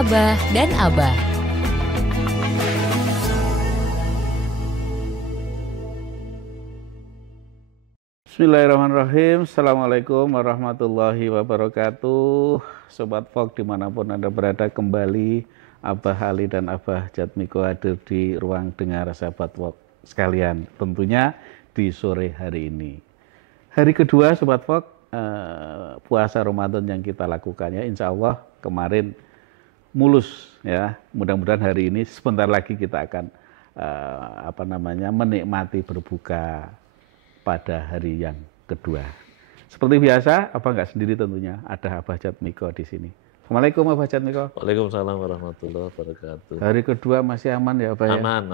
Abah dan Abah. Bismillahirrahmanirrahim. Assalamualaikum warahmatullahi wabarakatuh. Sobat Vok dimanapun Anda berada, kembali Abah Ali dan Abah Jatmiko hadir di ruang dengar sahabat Vok sekalian. Tentunya di sore hari ini. Hari kedua Sobat Vok, puasa Ramadan yang kita lakukan ya. Insya Allah kemarin mulus ya. Mudah-mudahan hari ini sebentar lagi kita akan menikmati berbuka pada hari yang kedua. Seperti biasa, Abah nggak sendiri tentunya, ada Abah Jatmiko di sini. Assalamualaikum Abah Jatmiko. Waalaikumsalam warahmatullahi wabarakatuh. Hari kedua masih aman ya Abah ya? Aman.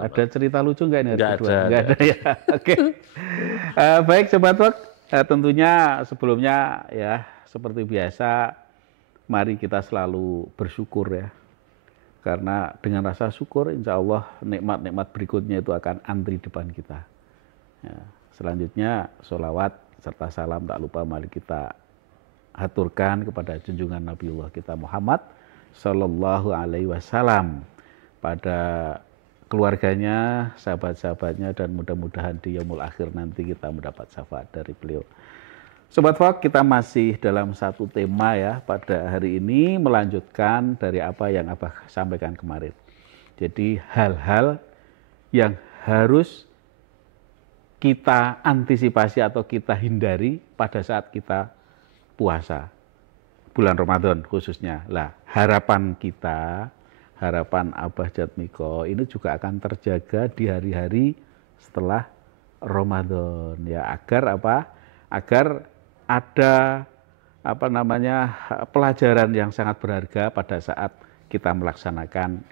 Ada cerita lucu nggak ini hari kedua? Nggak ada ya. Oke. Baik Sobat Vok, tentunya sebelumnya ya seperti biasa, mari kita selalu bersyukur ya. Karena dengan rasa syukur, insya Allah nikmat-nikmat berikutnya itu akan antri depan kita. Ya, selanjutnya sholawat serta salam tak lupa mari kita haturkan kepada junjungan Nabiullah kita Muhammad Sallallahu Alaihi Wasallam, pada keluarganya, sahabat-sahabatnya, dan mudah-mudahan di yaumul akhir nanti kita mendapat syafaat dari beliau. Sobat Vok, kita masih dalam satu tema ya pada hari ini, melanjutkan dari apa yang Abah sampaikan kemarin. Jadi hal-hal yang harus kita antisipasi atau kita hindari pada saat kita puasa bulan Ramadan khususnya. Lah, harapan kita, harapan Abah Jatmiko ini juga akan terjaga di hari-hari setelah Ramadan ya, agar apa? Agar ada pelajaran yang sangat berharga pada saat kita melaksanakan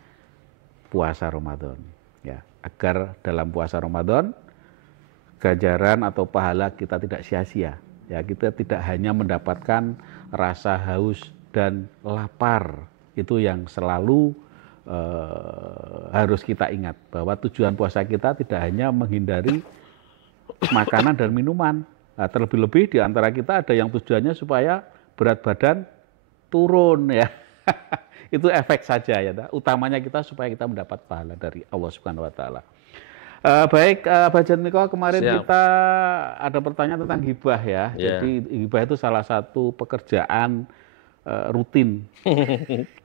puasa Ramadan ya, agar dalam puasa Ramadan ganjaran atau pahala kita tidak sia-sia. Ya, kita tidak hanya mendapatkan rasa haus dan lapar. Itu yang selalu harus kita ingat, bahwa tujuan puasa kita tidak hanya menghindari makanan dan minuman. Nah, terlebih-lebih di antara kita ada yang tujuannya supaya berat badan turun ya. Itu efek saja ya. Utamanya kita supaya kita mendapat pahala dari Allah Subhanahu wa taala. Baik, Abah Jatmiko, kemarin Siap. kita ada pertanyaan tentang hibah ya. Yeah. Jadi hibah itu salah satu pekerjaan rutin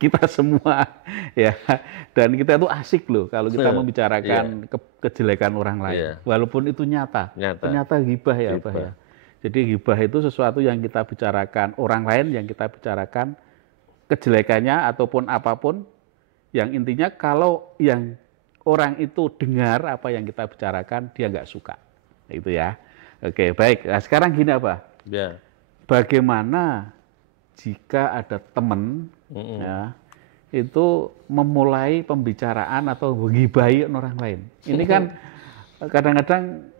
kita semua ya. Dan kita itu asik loh kalau kita membicarakan kejelekan orang lain. Walaupun itu nyata. Ternyata hibah ya Abah ya. Jadi hibah itu sesuatu yang kita bicarakan orang lain, yang kita bicarakan kejelekannya ataupun apapun, yang intinya kalau yang orang itu dengar apa yang kita bicarakan, dia nggak suka. Itu ya. Oke, baik. Nah, sekarang gini apa? Ya. Bagaimana jika ada teman ya, itu memulai pembicaraan atau menggibahi orang lain. Ini kan kadang-kadang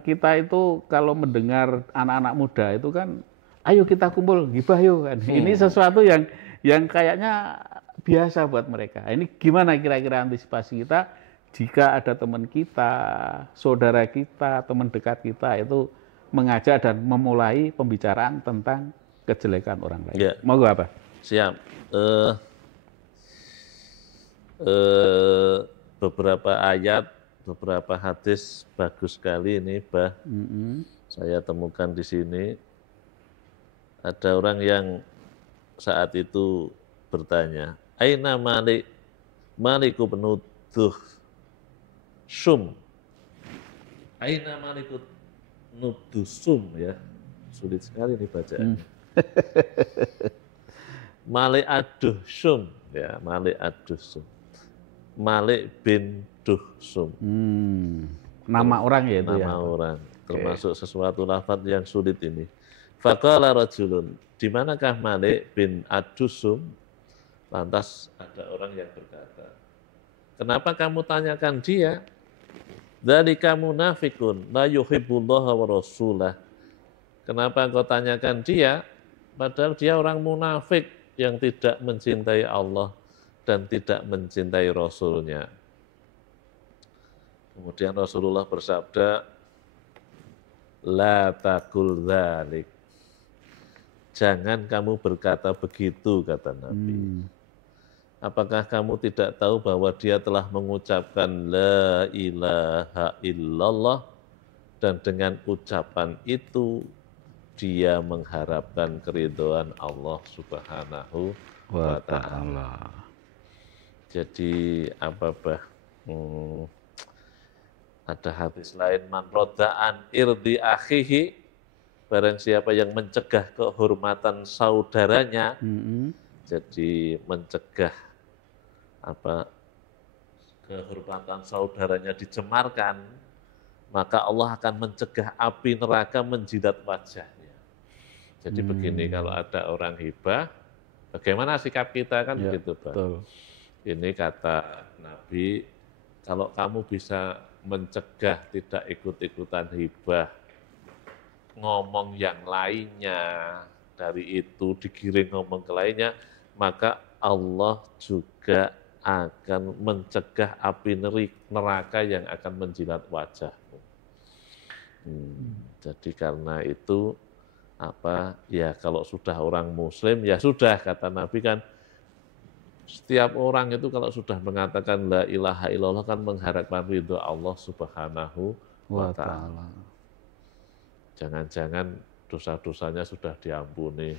kita itu kalau mendengar anak-anak muda itu kan, ayo kita kumpul, gibah yuk. Kan. Ini sesuatu yang kayaknya biasa buat mereka. Ini gimana kira-kira antisipasi kita jika ada teman kita, saudara kita, teman dekat kita itu mengajak dan memulai pembicaraan tentang kejelekan orang lain. Ya. Monggo apa? Siap. Beberapa ayat, beberapa hadis bagus sekali ini, Bah. Saya temukan di sini. Ada orang yang saat itu bertanya, Aina Maliku penuduh sum. Aina Maliku penuduh sum ya. Sulit sekali nih bacaannya. Malik aduh sum ya, Malik aduh sum. Malik bin Duhsum. Nama orang ya itu ya. Nama orang. Termasuk sesuatu lafaz yang sulit ini. Faqala rajulun, di manakah Malik bin Ad-Duhsum? Lantas ada orang yang berkata, kenapa kamu tanyakan dia? Dzalika munafikun la yuhibbullaha wa rasulah. Kenapa kau tanyakan dia? Padahal dia orang munafik yang tidak mencintai Allah dan tidak mencintai Rasulnya. Kemudian Rasulullah bersabda, la taqul dzalik. Jangan kamu berkata begitu, kata Nabi. apakah kamu tidak tahu bahwa dia telah mengucapkan la ilaha illallah, dan dengan ucapan itu dia mengharapkan keridhaan Allah Subhanahu wa Ta'ala. Jadi apa ada hadis lain, man rodda'an irdi akhihi, barang siapa yang mencegah kehormatan saudaranya, jadi mencegah kehormatan saudaranya dicemarkan, maka Allah akan mencegah api neraka menjilat wajahnya. Jadi begini, kalau ada orang hibah, bagaimana sikap kita kan begitu, Pak. Ini kata Nabi, kalau kamu bisa mencegah tidak ikut-ikutan hibah, ngomong yang lainnya, dari itu digiring ngomong ke lainnya, maka Allah juga akan mencegah api neraka yang akan menjilat wajahmu. Jadi karena itu ya kalau sudah orang Muslim ya sudah, kata Nabi kan, setiap orang itu kalau sudah mengatakan la ilaha illallah kan mengharapkan ridho Allah Subhanahu wa Ta'ala. Jangan-jangan dosa-dosanya sudah diampuni.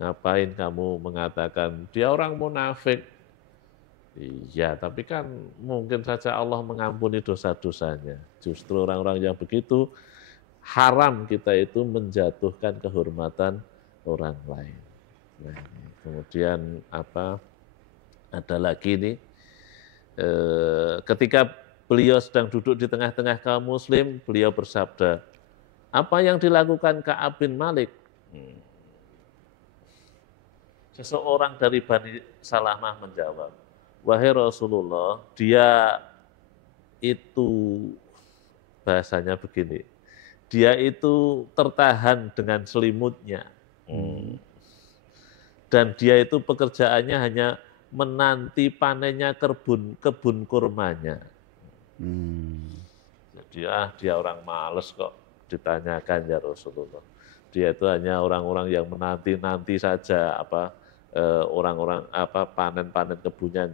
Ngapain kamu mengatakan dia orang munafik? Iya, tapi kan mungkin saja Allah mengampuni dosa-dosanya. Justru orang-orang yang begitu haram kita itu menjatuhkan kehormatan orang lain. Nah, kemudian ada lagi nih, ketika beliau sedang duduk di tengah-tengah kaum muslim, beliau bersabda, apa yang dilakukan Ka'ab bin Malik? Seseorang dari Bani Salamah menjawab, wahai Rasulullah, dia itu bahasanya begini, dia itu tertahan dengan selimutnya. Dan dia itu pekerjaannya hanya menanti panennya kebun kurmanya. Jadi dia orang males kok ditanyakan ya Rasulullah. Dia itu hanya orang-orang yang menanti-nanti saja orang-orang panen-panen kebunnya,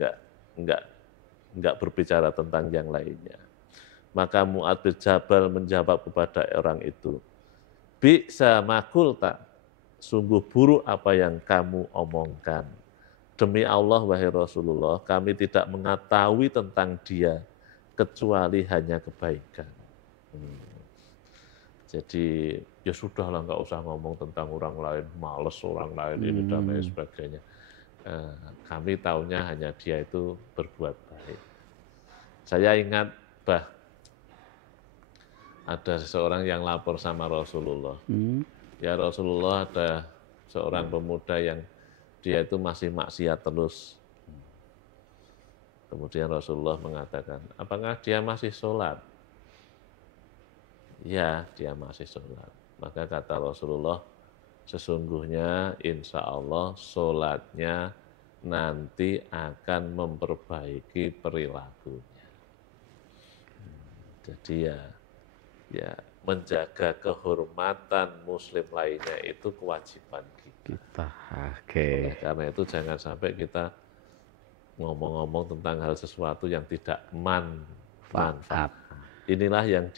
enggak berbicara tentang yang lainnya. Maka Mu'adz bin Jabal menjawab kepada orang itu, bi'sa ma qulta, sungguh buruk apa yang kamu omongkan. Demi Allah wahai Rasulullah, kami tidak mengetahui tentang dia kecuali hanya kebaikan. Jadi ya sudahlah, nggak usah ngomong tentang orang lain, males orang lain ini dan lain sebagainya. Kami taunya hanya dia itu berbuat baik. Saya ingat ada seseorang yang lapor sama Rasulullah. Ya Rasulullah, ada seorang pemuda yang dia itu masih maksiat terus. Kemudian Rasulullah mengatakan, apakah dia masih sholat? Ya, dia masih sholat. Maka kata Rasulullah, sesungguhnya insya Allah sholatnya nanti akan memperbaiki perilakunya. Jadi ya menjaga kehormatan muslim lainnya itu kewajiban kita. Karena itu jangan sampai kita ngomong-ngomong tentang hal sesuatu yang tidak manfaat. Inilah yang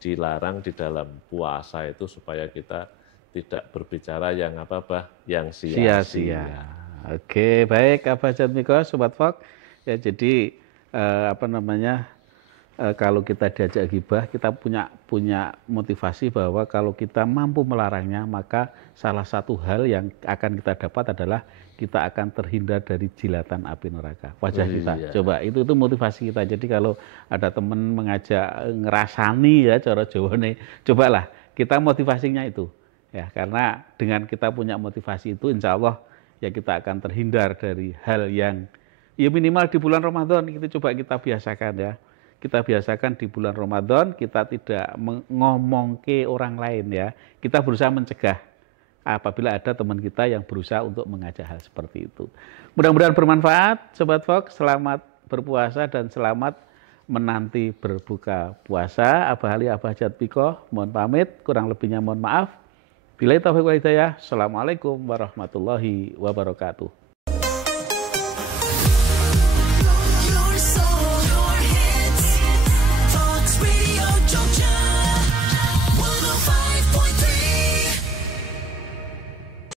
dilarang di dalam puasa itu, supaya kita tidak berbicara yang yang sia-sia. Oke, baik Abah Jatmiko, Sobat Fok. Ya, jadi kalau kita diajak gibah, kita punya motivasi bahwa kalau kita mampu melarangnya, maka salah satu hal yang akan kita dapat adalah kita akan terhindar dari jilatan api neraka wajah kita. Coba itu motivasi kita. Jadi kalau ada teman mengajak ngerasani ya cara Jawa nih, cobalah kita motivasinya itu. Ya, karena dengan kita punya motivasi itu, insya Allah ya kita akan terhindar dari hal yang ya minimal di bulan Ramadan itu coba kita biasakan ya. Kita biasakan di bulan Ramadan, kita tidak ngomong ke orang lain ya. Kita berusaha mencegah apabila ada teman kita yang berusaha untuk mengajak hal seperti itu. Mudah-mudahan bermanfaat, Sobat Fok. Selamat berpuasa dan selamat menanti berbuka puasa. Abah Ali, Abah Jatmiko, mohon pamit. Kurang lebihnya mohon maaf. Billahi taufiq wal hidayah. Assalamualaikum warahmatullahi wabarakatuh.